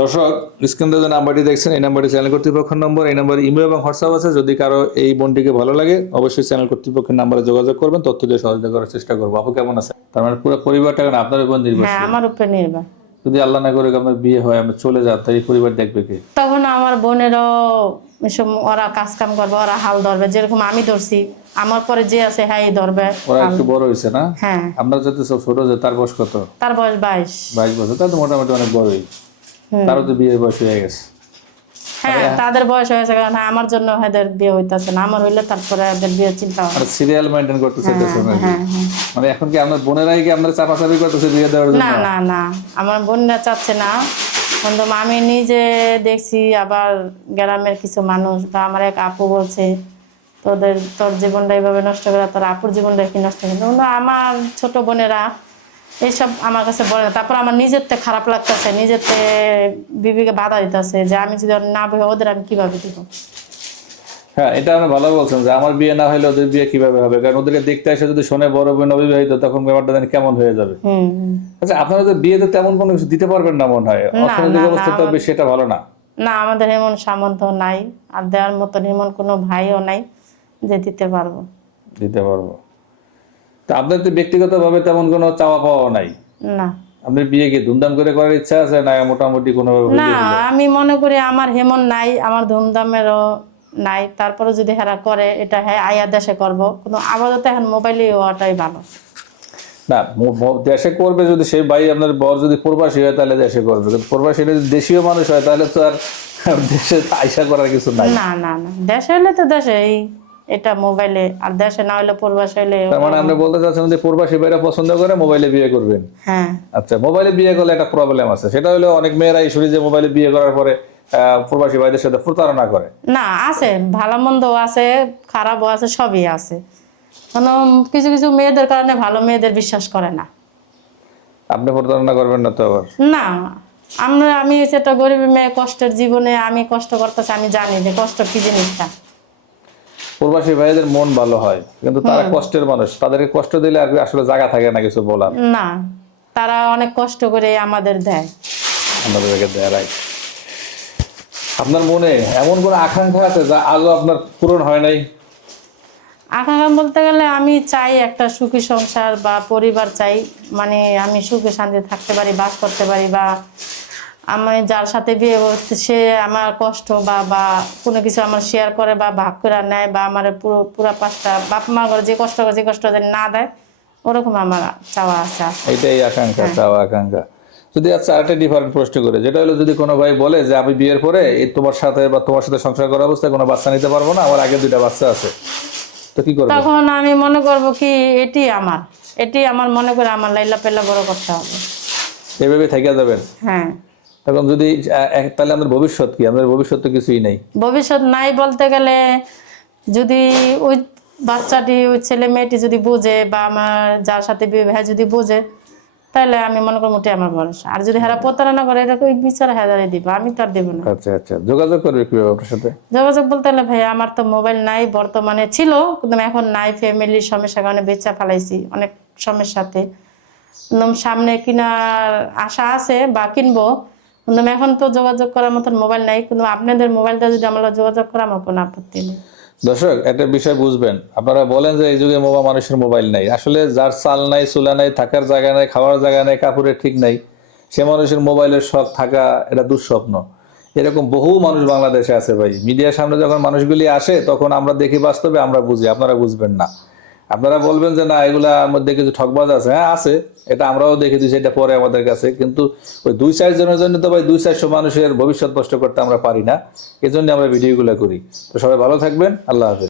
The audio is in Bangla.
দর্শক স্ক্রিনে যে নাম্বারটি দেখছেন এই নাম্বারটি চ্যানেল কর্তৃপক্ষের নম্বর এই নাম্বারে ইমেল এবং হোয়াটসঅ্যাপ আছে। যদি কারও এই বোনটিকে ভালো লাগে অবশ্যই চ্যানেল কর্তৃপক্ষের নাম্বারে যোগাযোগ করবেন তথ্য দিয়ে সহযোগিতা করার চেষ্টা করব। আপু কেমন আছে তার মানে পুরো পরিবারটা এখন আপনার উপর নির্ভর হ্যাঁ আমার উপরে নির্ভর। যদি আল্লাহ না করে আপনার বিয়ে হয় আমরা চলে যান তাই পরিবার দেখবে কে? তখন আমার বোনেরও এসব ওরা কাজ কাম করবে ওরা হাল ধরবে। যেরকম আমি ধরছি আমার পরে যে আছে হ্যাঁ এই ধরবে। ওরা একটু বড় হয়েছে না? হ্যাঁ। আপনার যাতে সব ছোট যে তার বয়স কত? তার বয়স বাইশ। বাইশ বছর তাই তো মোটামুটি অনেক বড়ই। হুম। তারও তো বিয়ের বয়স হয়ে গেছে। হ্যাঁ তাদের বয়স হয়েছে কারণ হ্যাঁ, আমার জন্য এদের বিয়ে হইতাছে না আমার হইলে তারপরে এদের বিয়ে চিন্তা আর সিরিয়াল মেনটেন করতে চাইতেছে নাকি? হ্যাঁ হ্যাঁ। মানে এখন কি আপনার বোনেরাই কি আপনার চাপাচাপি করতেছে বিয়ে দেওয়ার জন্য? না না না আমার বোনরা চাচ্ছে না। কিন্তু আমি নিজে দেখছি আবার গ্রামের কিছু মানুষ বা আমার এক আপু বলছে তোদের তোর জীবনটা এইভাবে নষ্ট করা তোর আপুর জীবনটা কি নষ্ট করে? কিন্তু আমার ছোট বোনেরা এইসব আমার কাছে বলে না। তারপর আমার নিজের তে খারাপ লাগতেছে নিজের তে বিবিকে বাধা দিতেছে যে আমি যদি না বই ওদের আমি কীভাবে দিব? হ্যাঁ এটা আপনি ভালো বলছেন যে আমার বিয়ে না হলে ওদের বিয়ে কীভাবে হবে? কারণ ওদেরকে দেখতে এসে যদি শোনে বড় বোন অবিবাহিত তখন ব্যাপারটা জানি কেমন হয়ে যাবে। আচ্ছা আপনারা তো বিয়েতে তেমন কোনো কিছু দিতে পারবেন না মনে হয়? অর্থনৈতিক অবস্থা তো বেশি এটা ভালো না। না আমাদের এমন সামর্থ্য নাই। আর দেওয়ার মতন এমন কোনো ভাইও নাই যে দিতে পারব। দিতে পারব। তা আপনার তো ব্যক্তিগতভাবে তেমন কোনো চাওয়া পাওয়া নাই? না। আপনার বিয়ে কি ধুমধাম করে করার ইচ্ছা আছে না মোটামুটি কোনো না আমি মনে করি আমার হেমন নাই আমার ধুমধামেরও নাই তারপরে যদি হেরা করে এটা হ্যাঁ আয়া দেশে করব। কিন্তু আপাতত এখন মোবাইলে হওয়াটাই ভালো। না দেশে করবে যদি সেই ভাই আপনার বর যদি প্রবাসী হয় তাহলে দেশে করবে। কিন্তু প্রবাসী যদি দেশীয় মানুষ হয় তাহলে তো আর দেশে আইসা করার কিছু নাই। না না না দেশে হলে তো দেশে এই এটা মোবাইলে আর দেশে না হলে পূর্বাস হইলে তার মানে আপনি বলতে চাচ্ছেন যে প্রবাসী ভাইরা পছন্দ করে মোবাইলে বিয়ে করবেন? হ্যাঁ। আচ্ছা মোবাইলে বিয়ে করলে একটা প্রবলেম আছে। সেটা হলো অনেক মেয়েরা শুনি যে মোবাইলে বিয়ে করার পরে প্রবাসী ভাইদের সাথে প্রতারণা করে। না আছে। ভালো মন্দ আছে খারাপও আছে সবই আছে। কোনো কিছু কিছু মেয়েদের কারণে ভালো মেয়েদের বিশ্বাস করে না। আপনি প্রতারণা করবেন না তো আবার? না আমরা আমি একটা গরিব মেয়ে কষ্টের জীবনে আমি কষ্ট করতেছি আমি জানি যে কষ্ট কি জিনিসটা। প্রবাসী ভাইদের মন ভালো হয় কিন্তু তারা কষ্টের মানুষ। তাদেরকে কষ্ট দিলে আর আসলে জায়গা থাকে না কিছু বলার। না তারা অনেক কষ্ট করে আমাদের দেয়। আমাদেরকে দেয় right. আপনার মনে এমন কোনো আকাঙ্ক্ষা আছে যা আজও আপনার পূরণ হয় নাই? আকাঙ্ক্ষা বলতে গেলে আমি চাই একটা সুখী সংসার বা পরিবার চাই মানে আমি সুখে শান্তি থাকতে পারি বাস করতে পারি বা আমি যার সাথে বিয়ে করতে সে আমার কষ্ট বা বা কোনো কিছু আমার শেয়ার করে বা ভাগ করে নেয় বা আমার পুরো পুরা পাঁচটা বাপ মা করে যে কষ্ট করে যে কষ্ট যেন না দেয় ওরকম আমার চাওয়া আছে এইটাই আকাঙ্ক্ষা চাওয়া আকাঙ্ক্ষা। যদি আচ্ছা আরেকটা ডিফারেন্ট প্রশ্ন করে। যেটা হলো যদি কোনো ভাই বলে যে আমি বিয়ের পরে তোমার সাথে বা তোমার সাথে সংসার করা অবস্থায় কোনো বাচ্চা নিতে পারব না? আমার আগে দুইটা বাচ্চা আছে। তো কি করব? তখন আমি মনে করব কি এটি আমার। এটি আমার মনে করে আমার লাইলা পেলা বড় করতে হবে। এইভাবে থেকে যাবেন? হ্যাঁ। তখন যদি তাহলে আমাদের ভবিষ্যৎ কি? আমাদের ভবিষ্যৎ তো কিছুই নেই। ভবিষ্যৎ নাই বলতে গেলে যদি ওই বাচ্চাটি ওই ছেলে মেয়েটি যদি বোঝে বা আমার যার সাথে বিয়ে হ্যাঁ যদি বোঝে তাহলে আমি মনে করি মোটে আমার ভরসা। আর যদি হেরা প্রতারণা করে বিচার দিব আমি তো আর দেবো না। আচ্ছা আচ্ছা। যোগাযোগ করবে কীভাবে আপনার সাথে? যোগাযোগ বলতে গেলে ভাই আমার তো মোবাইল নাই বর্তমানে ছিল কিন্তু এখন নাই ফ্যামিলির সমস্যার কারণে বেচা ফেলাইছি অনেক সমস্যাতে। সামনে কিনার আশা আছে বা কিনবো কিন্তু এখন তো যোগাযোগ করার মতন মোবাইল নাই, কিন্তু আপনাদের মোবাইলটা যদি আমরা যোগাযোগ করা আমার কোনো আপত্তি নেই। দর্শক, একটা বিষয় বুঝবেন, আপনারা বলেন যে এই যুগে মোবা মানুষের মোবাইল নাই। আসলে যার চাল নাই, চুলা নাই, থাকার জায়গা নাই, খাওয়ার জায়গা নাই, কাপড়ের ঠিক নাই, সে মানুষের মোবাইলের শখ থাকা এটা দুঃস্বপ্ন। এরকম বহু মানুষ বাংলাদেশে আছে ভাই। মিডিয়ার সামনে যখন মানুষগুলি আসে, তখন আমরা দেখি বাস্তবে আমরা বুঝি, আপনারা বুঝবেন না। আপনারা বলবেন যে, না এগুলার মধ্যে কিছু ঠকবাজ আছে। হ্যাঁ আছে। এটা আমরাও দেখে দিচ্ছি এটা পরে আমাদের কাছে। কিন্তু ওই দুই চারজনের জন্য তো ভাই দুই চারশো মানুষের ভবিষ্যৎ নষ্ট করতে আমরা পারি না। এজন্য আমরা ভিডিওগুলো করি। তো সবাই ভালো থাকবেন। আল্লাহ হাফেজ।